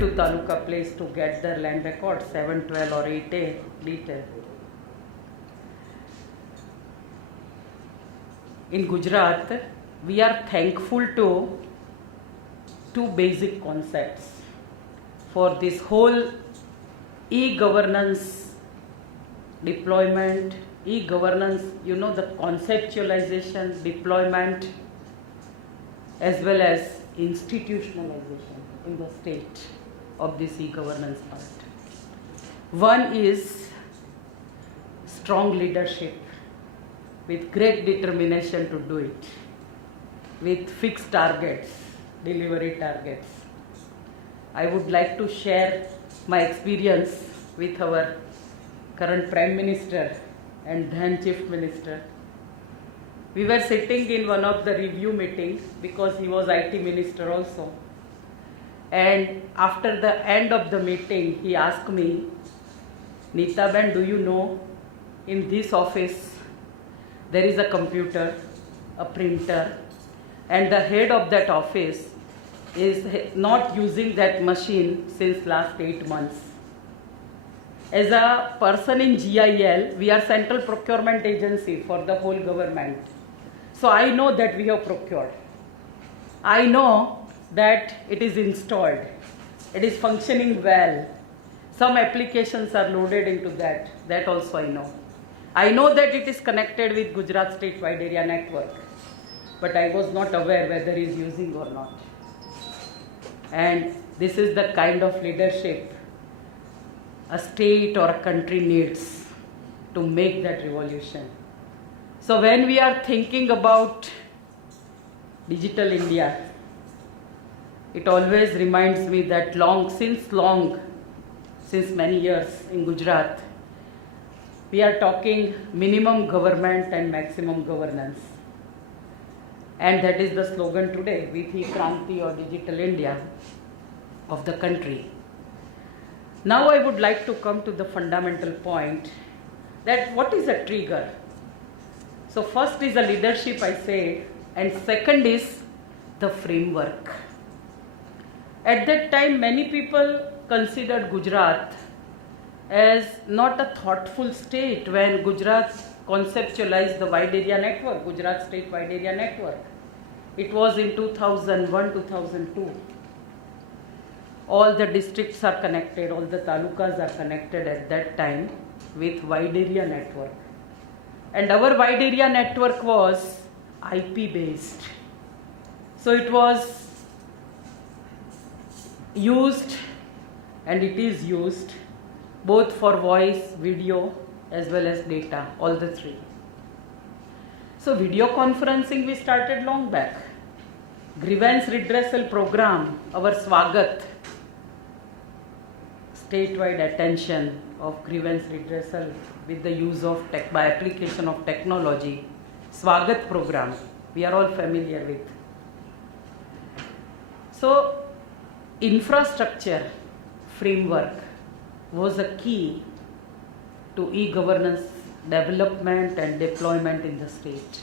to Taluka place to get their land record 712 or 8A detail. In Gujarat, we are thankful to two basic concepts for this whole e-governance deployment, e-governance, the conceptualization, deployment, as well as institutionalization in the state of this e-governance part. One is strong leadership with great determination to do it, with fixed targets, delivery targets. I would like to share my experience with our current Prime Minister and then Chief Minister. We were sitting in one of the review meetings because he was IT Minister also. And after the end of the meeting, he asked me, Neeta Ben, do you know in this office there is a computer, a printer, and the head of that office is not using that machine since last 8 months. As a person in GIL, we are central procurement agency for the whole government. So I know that we have procured. I know that it is installed. It is functioning well. Some applications are loaded into that. That also I know. I know that it is connected with Gujarat State Wide Area Network. But I was not aware whether he is using or not. And this is the kind of leadership a state or a country needs to make that revolution. So when we are thinking about digital India, it always reminds me that since many years in Gujarat, we are talking minimum government and maximum governance. And that is the slogan today, Vithi Kranti or Digital India of the country. Now I would like to come to the fundamental point that what is a trigger? So first is the leadership, I say, and second is the framework. At that time, many people considered Gujarat as not a thoughtful state when Gujarat conceptualized the wide area network, Gujarat State Wide Area Network. It was in 2001, 2002. All the districts are connected, all the talukas are connected at that time with wide area network. And our wide area network was IP based. So it was used, and it is used both for voice, video as well as data, all the three. So video conferencing we started long back. Grievance redressal program, our Swagat, statewide attention of grievance redressal with the use of by application of technology, Swagat program, we are all familiar with. So infrastructure framework was a key to e-governance development and deployment in the state.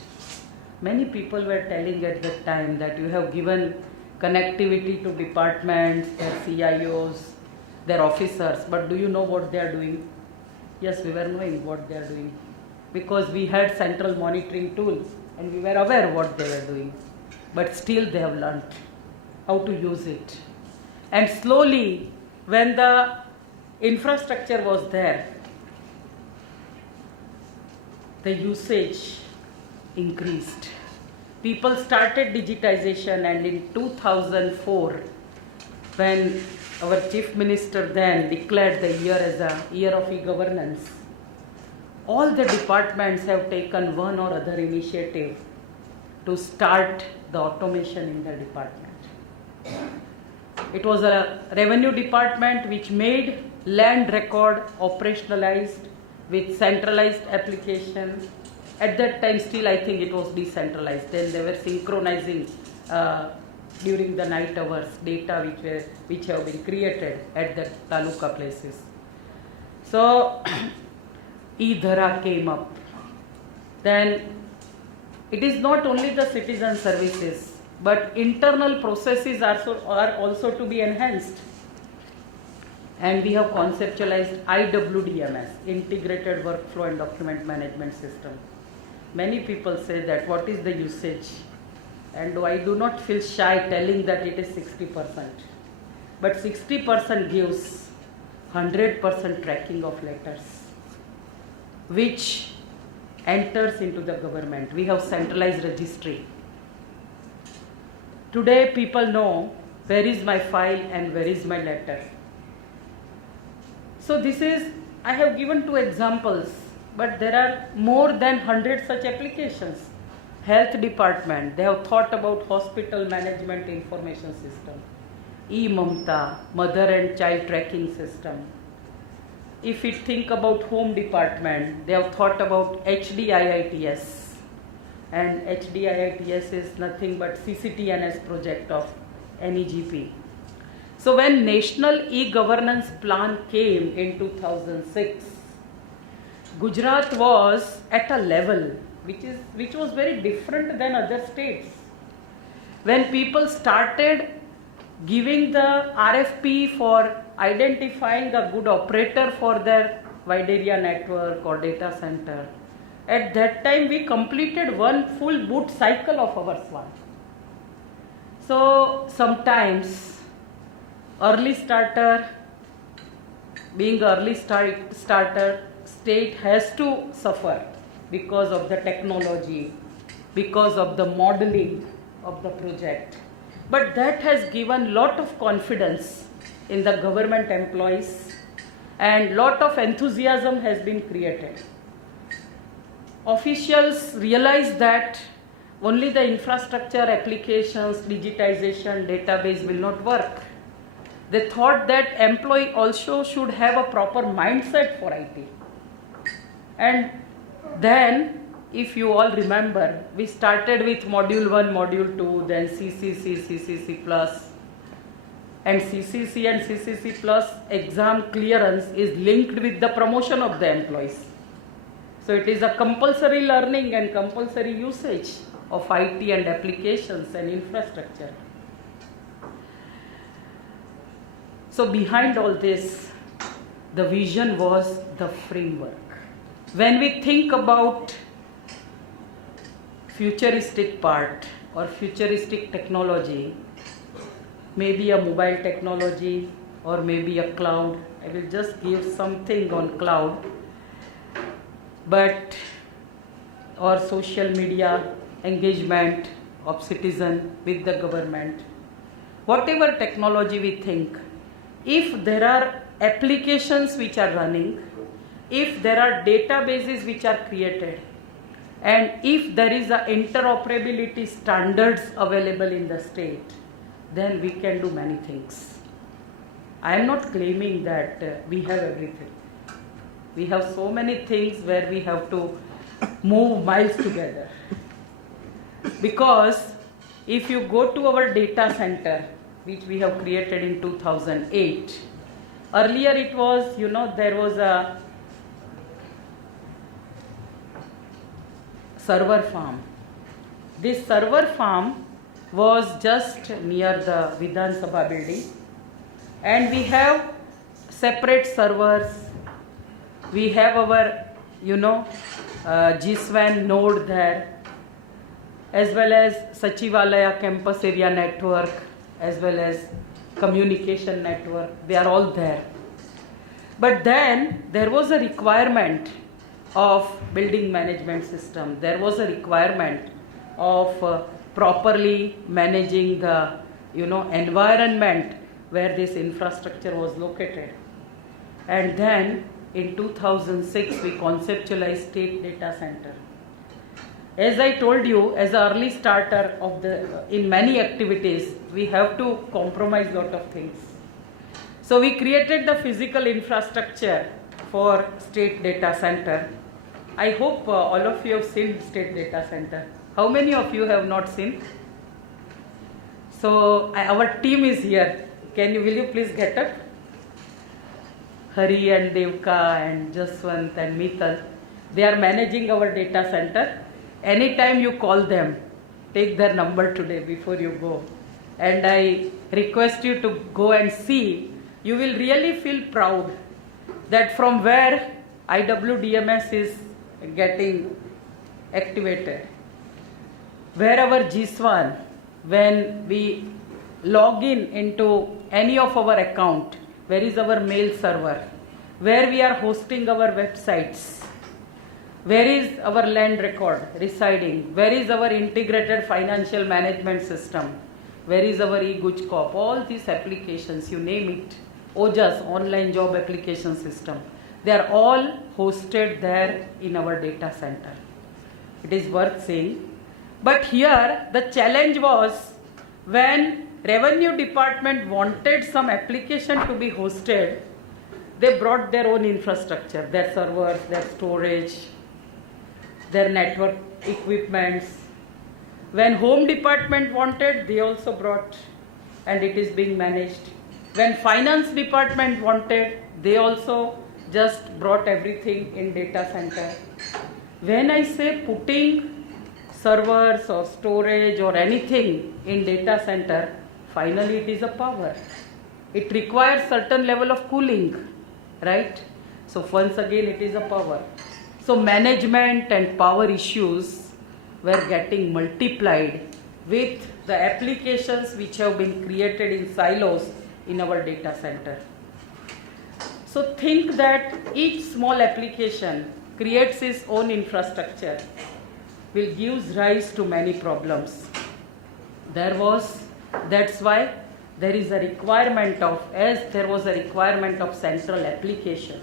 Many people were telling at that time that you have given connectivity to departments, their CIOs, their officers, but do you know what they are doing? Yes, we were knowing what they are doing because we had central monitoring tools and we were aware what they were doing. But still they have learnt how to use it. And slowly, when the infrastructure was there, the usage increased. People started digitization, and in 2004, when our Chief Minister then declared the year as a year of e-governance, all the departments have taken one or other initiative to start the automation in the department. It was a revenue department which made land record operationalized with centralized application. At that time still I think it was decentralized. Then they were synchronizing during the night hours data which have been created at the taluka places. So e-Dhara came up. Then it is not only the citizen services, but internal processes are also to be enhanced. And we have conceptualized IWDMS, Integrated Workflow and Document Management System. Many people say that what is the usage? And I do not feel shy telling that it is 60%. But 60% gives 100% tracking of letters, which enters into the government. We have centralized registry. Today people know where is my file and where is my letter. So this is, I have given 2 examples, but there are more than 100 such applications. Health department, they have thought about hospital management information system, eMamta, mother and child tracking system. If we think about home department, they have thought about HDIITS, and HDIITS is nothing but CCTNS project of NEGP. So when National E-Governance Plan came in 2006, Gujarat was at a level which was very different than other states. When people started giving the RFP for identifying a good operator for their wide area network or data center, at that time we completed one full boot cycle of our SWAN. So sometimes early starter, being early starter, state has to suffer because of the technology, because of the modeling of the project. But that has given lot of confidence in the government employees, and lot of enthusiasm has been created. Officials realize that only the infrastructure, applications, digitization, database will not work. They thought that employee also should have a proper mindset for IT. And then, if you all remember, we started with module 1, module 2, then CCC, CCC plus. And CCC and CCC plus exam clearance is linked with the promotion of the employees. So it is a compulsory learning and compulsory usage of IT and applications and infrastructure. So behind all this, the vision was the framework. When we think about futuristic part or futuristic technology, maybe a mobile technology or maybe a cloud, I will just give something on cloud, but or social media engagement of citizen with the government, whatever technology we think, if there are applications which are running, if there are databases which are created, and if there is a interoperability standards available in the state, then we can do many things. I am not claiming that we have everything. We have so many things where we have to move miles together. Because if you go to our data center, which we have created in 2008, earlier it was, there was a server farm. This server farm was just near the Vidhan Sabha building, and we have separate servers. We have our, GSWAN node there, as well as Sachivalaya campus area network, as well as communication network. They are all there. But then there was a requirement of building management system. There was a requirement of properly managing the environment where this infrastructure was located. And then in 2006 we conceptualized State Data Center. As I told you, as an early starter in many activities, we have to compromise lot of things. So we created the physical infrastructure for State Data Center. I hope all of you have seen State Data Center. How many of you have not seen? So our team is here. Will you please get up? Hari and Devka and Jaswant and Mital, they are managing our data center. Anytime you call them, take their number today before you go. And I request you to go and see. you will really feel proud that from where IWDMS is getting activated. Where our GSWAN, when we log in into any of our account, where is our mail server, where we are hosting our websites, where is our land record residing, where is our integrated financial management system, where is our eGujCorp, all these applications, you name it, OJAS, online job application system, they are all hosted there in our data center. It is worth saying. But here the challenge was when Revenue Department wanted some application to be hosted, they brought their own infrastructure, their servers, their storage, their network equipments. When Home Department wanted, they also brought, and it is being managed. When Finance Department wanted, they also just brought everything in data center. When I say putting servers or storage or anything in data center, finally it is a power. It requires certain level of cooling, right? So once again it is a power. So management and power issues were getting multiplied with the applications which have been created in silos in our data center. So think that each small application creates its own infrastructure, will give rise to many problems. That's why there is a requirement of, as there was a requirement of central application,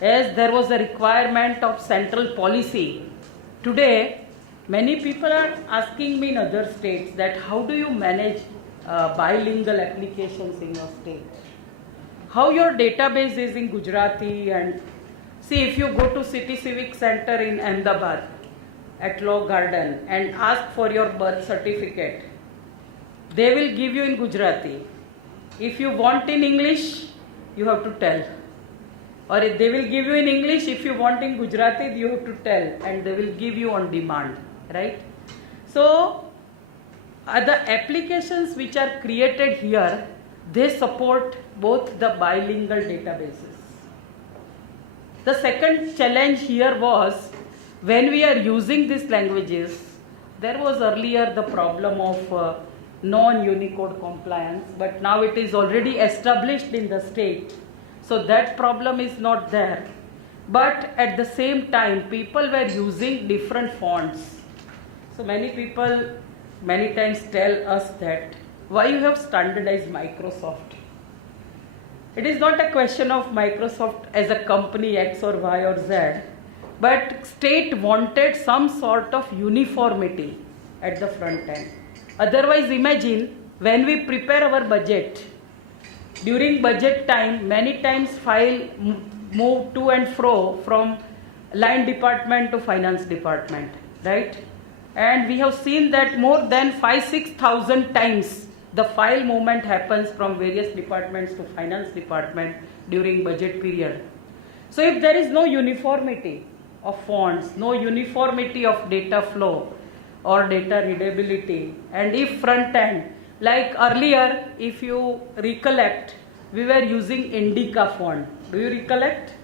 as there was a requirement of central policy. Today, many people are asking me in other states that how do you manage bilingual applications in your state? How your database is in Gujarati, and see, if you go to City Civic Center in Ahmedabad at Law Garden and ask for your birth certificate, they will give you in Gujarati. If you want in English, you have to tell. Or if they will give you in English, if you want in Gujarati, you have to tell, and they will give you on demand, right? So, the applications which are created here, they support both the bilingual databases. The second challenge here was, when we are using these languages, there was earlier the problem of non-Unicode compliance, but now it is already established in the state. So that problem is not there. But at the same time, people were using different fonts. So many people many times tell us that, why you have standardized Microsoft? It is not a question of Microsoft as a company X or Y or Z, but state wanted some sort of uniformity at the front end. Otherwise, imagine when we prepare our budget, during budget time, many times file move to and fro from line department to finance department, right? And we have seen that more than 5,000-6,000 times the file movement happens from various departments to finance department during budget period. So if there is no uniformity of fonts, no uniformity of data flow or data readability, and if front end, like earlier, if you recollect, we were using Indica font. Do you recollect?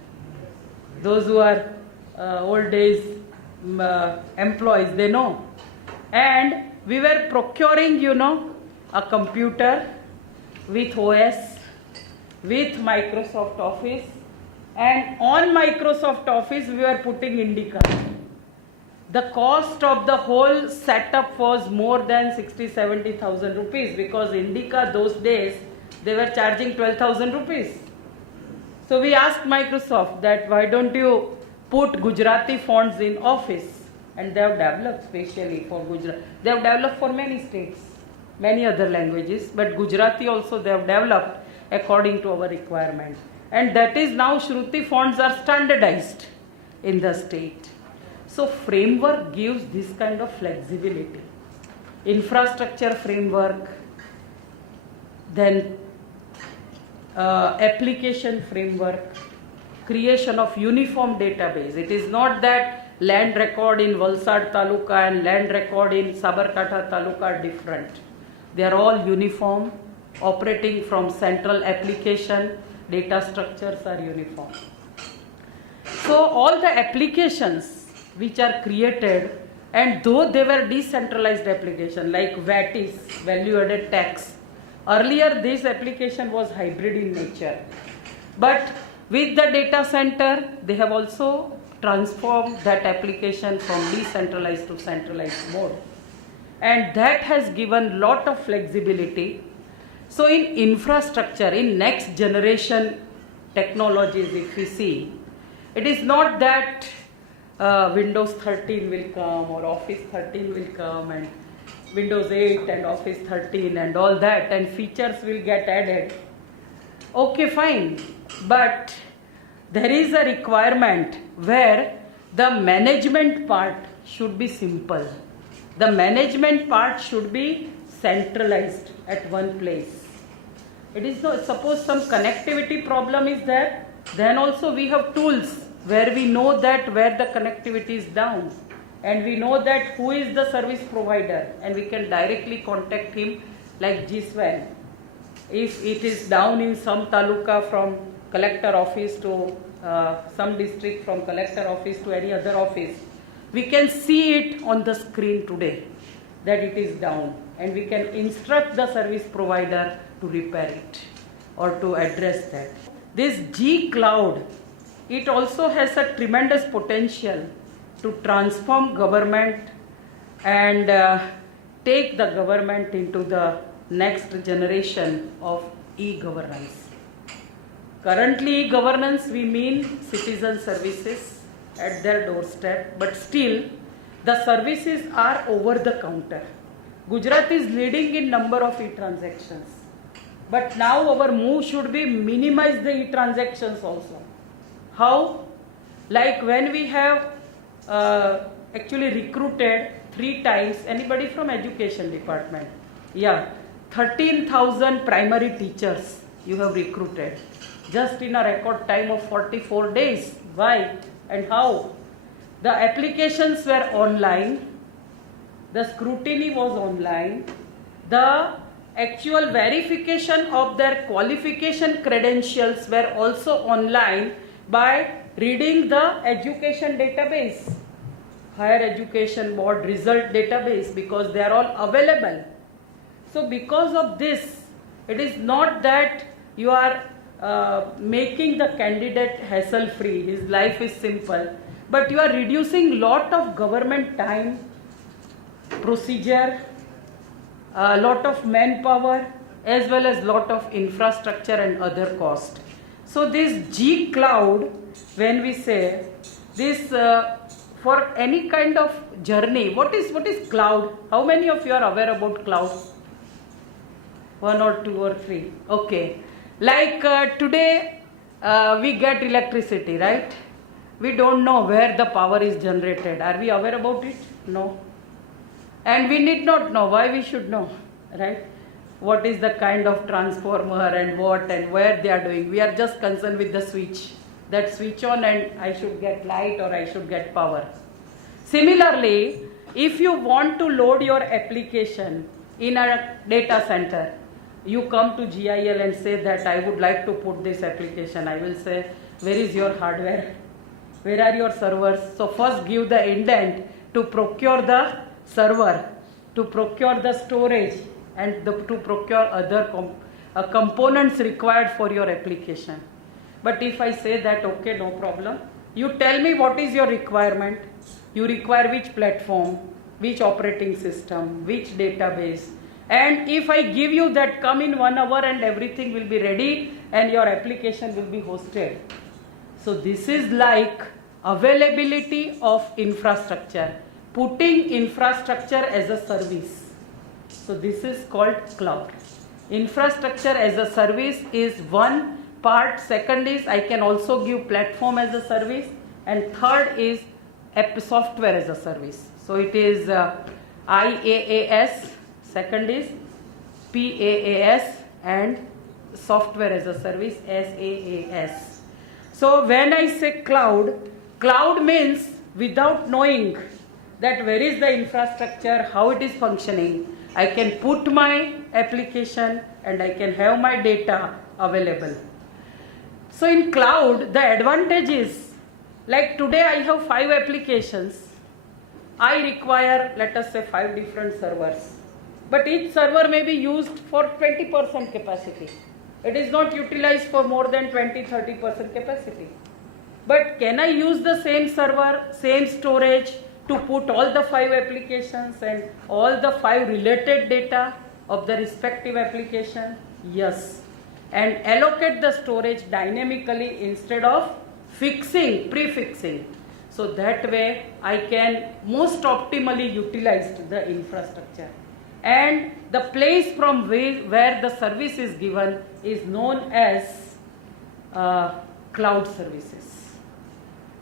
Those who are old days employees, they know. And we were procuring, a computer with OS, with Microsoft Office, and on Microsoft Office we were putting Indica. The cost of the whole setup was more than 60,000-70,000 rupees, because Indica those days they were charging 12,000 rupees. So we asked Microsoft that why don't you put Gujarati fonts in Office, and they have developed specially for Gujarat. They have developed for many states, many other languages, but Gujarati also they have developed according to our requirement. And that is now Shruti fonts are standardized in the state. So framework gives this kind of flexibility. Infrastructure framework, then application framework, creation of uniform database. It is not that land record in Valsad Taluka and land record in Sabarkantha Taluka are different. They are all uniform, operating from central application, data structures are uniform. So all the applications which are created, and though they were decentralized application like VAT is value added tax, earlier this application was hybrid in nature. But with the data center, they have also transformed that application from decentralized to centralized mode. And that has given lot of flexibility. So in infrastructure, in next generation technologies, if we see, it is not that Windows 13 will come or Office 13 will come and Windows 8 and Office 13 and all that, and features will get added. Okay, fine. But there is a requirement where the management part should be simple. The management part should be centralized at one place. It is not, suppose some connectivity problem is there, then also we have tools where we know that where the connectivity is down, and we know that who is the service provider, and we can directly contact him like GSWAN. If it is down in some taluka from collector office to some district, from collector office to any other office, we can see it on the screen today that it is down, and we can instruct the service provider to repair it or to address that. This G Cloud, it also has a tremendous potential to transform government and take the government into the next generation of e-governance. Currently, e-governance, we mean citizen services at their doorstep, but still the services are over the counter. Gujarat is leading in number of e-transactions, but now our move should be minimize the e-transactions also. How? Like when we have actually recruited 3 times, anybody from education department? Yeah, 13,000 primary teachers you have recruited just in a record time of 44 days. Why and how? The applications were online, the scrutiny was online, the actual verification of their qualification credentials were also online by reading the education database, higher education board result database, because they are all available. So because of this, it is not that you are making the candidate hassle free, his life is simple, but you are reducing lot of government time, procedure, lot of manpower, as well as lot of infrastructure and other cost. So this G Cloud, when we say this for any kind of journey, what is cloud? How many of you are aware about cloud? 1 or 2 or 3. Okay. Like today we get electricity, right? We don't know where the power is generated. Are we aware about it? No. And we need not know. Why we should know, right? What is the kind of transformer and what and where they are doing. We are just concerned with the switch. That switch on and I should get light or I should get power. Similarly, if you want to load your application in a data center, you come to GIL and say that I would like to put this application. I will say, where is your hardware? Where are your servers? So first give the indent to procure the server, to procure the storage, and to procure other components required for your application. But if I say that, okay, no problem, you tell me what is your requirement. You require which platform, which operating system, which database. And if I give you that, come in 1 hour and everything will be ready and your application will be hosted. So this is like availability of infrastructure, putting infrastructure as a service. So this is called cloud. Infrastructure as a service is one part. Second is I can also give platform as a service. And third is software as a service. So it is IaaS. Second is PaaS, and software as a service, SaaS. So when I say cloud, cloud means without knowing that where is the infrastructure, how it is functioning. I can put my application and I can have my data available. So in cloud, the advantage is, like today I have 5 applications. I require, let us say, 5 different servers. But each server may be used for 20% capacity. It is not utilized for more than 20-30% capacity. But can I use the same server, same storage to put all the 5 applications and all the 5 related data of the respective application? Yes. And allocate the storage dynamically instead of prefixing. So that way I can most optimally utilize the infrastructure. And the place from where the service is given is known as cloud services.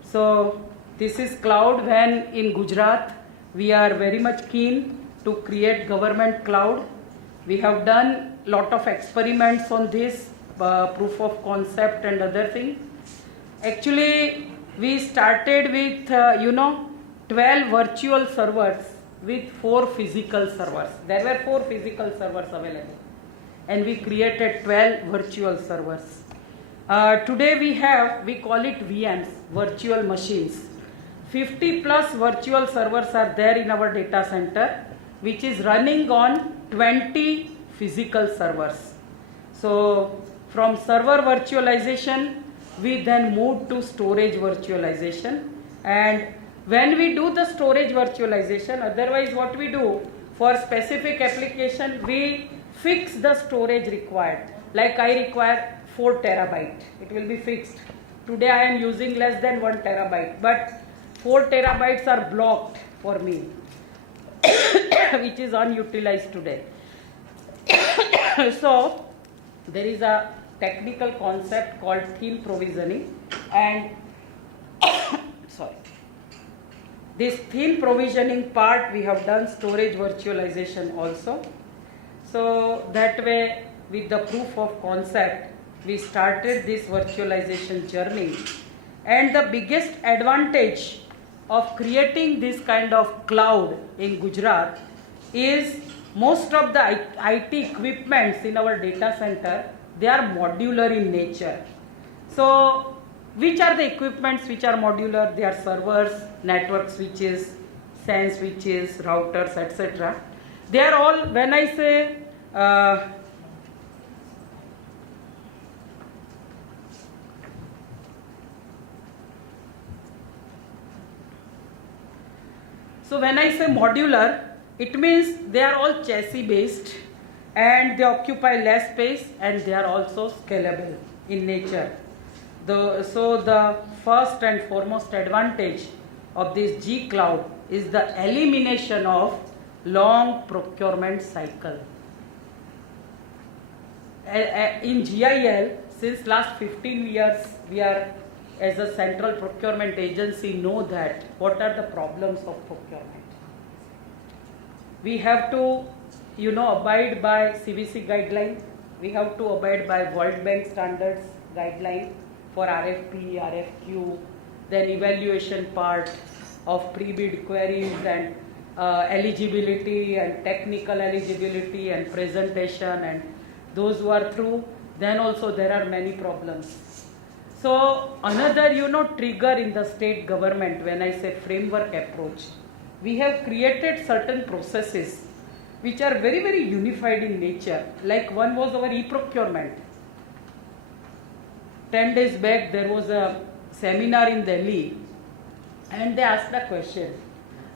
So this is cloud. When in Gujarat we are very much keen to create government cloud. We have done lot of experiments on this, proof of concept and other thing. Actually we started with 12 virtual servers with 4 physical servers. There were 4 physical servers available and we created 12 virtual servers. Today we call it VMs, virtual machines. 50 plus virtual servers are there in our data center, which is running on 20 physical servers. So from server virtualization, we then move to storage virtualization. And when we do the storage virtualization, otherwise what we do for specific application, we fix the storage required. Like I require 4 terabyte, it will be fixed. Today I am using less than 1 terabyte, but 4 terabytes are blocked for me, which is unutilized today. So there is a technical concept called thin provisioning, and this thin provisioning part we have done storage virtualization also. So that way, with the proof of concept, we started this virtualization journey. And the biggest advantage of creating this kind of cloud in Gujarat is most of the IT equipments in our data center, they are modular in nature. So which are the equipments which are modular? They are servers, network switches, SAN switches, routers, etc. They are all, when I say so when I say modular, it means they are all chassis based and they occupy less space and they are also scalable in nature. So the first and foremost advantage of this G Cloud is the elimination of long procurement cycle. In GIL, since last 15 years, we are, as a central procurement agency, know that what are the problems of procurement. We have to, abide by CVC guideline. We have to abide by World Bank standards guideline for RFP, RFQ, then evaluation part of pre-bid queries and eligibility and technical eligibility and presentation, and those who are through, then also there are many problems. So another, trigger in the state government, when I say framework approach, we have created certain processes which are very, very unified in nature. Like one was our e-procurement. 10 days back there was a seminar in Delhi and they asked the question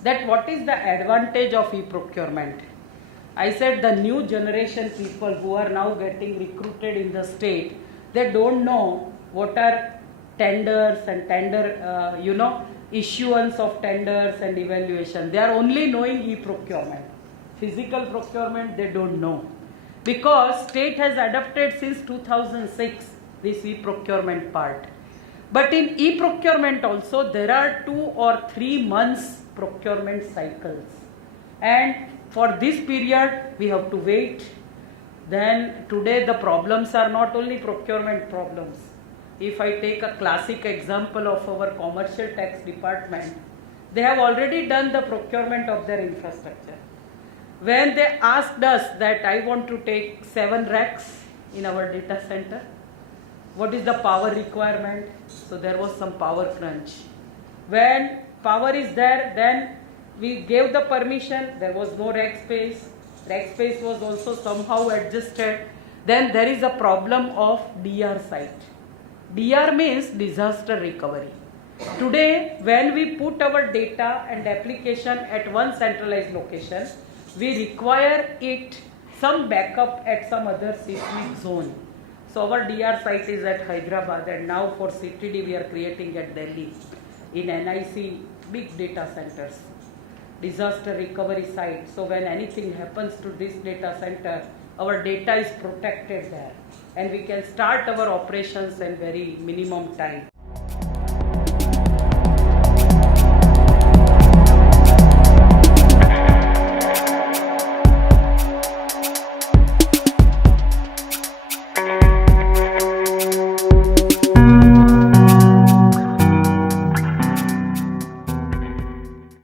that what is the advantage of e-procurement? I said the new generation people who are now getting recruited in the state, they don't know what are tenders and issuance of tenders and evaluation. They are only knowing e-procurement. Physical procurement they don't know. Because state has adopted since 2006 this e-procurement part. But in e-procurement also there are 2 or 3 months procurement cycles. And for this period we have to wait. Then today the problems are not only procurement problems. If I take a classic example of our commercial tax department, They have already done the procurement of their infrastructure. When they asked us that I want to take 7 racks in our data center, what is the power requirement? So there was some power crunch. When power is there, then we gave the permission, there was no rack space. Rack space was also somehow adjusted. Then there is a problem of DR site. DR means disaster recovery. Today, when we put our data and application at one centralized location, we require it some backup at some other seismic zone. So our DR site is at Hyderabad, and now for CTD we are creating at Delhi in NIC big data centers, disaster recovery site. So when anything happens to this data center, our data is protected there and we can start our operations in very minimum time.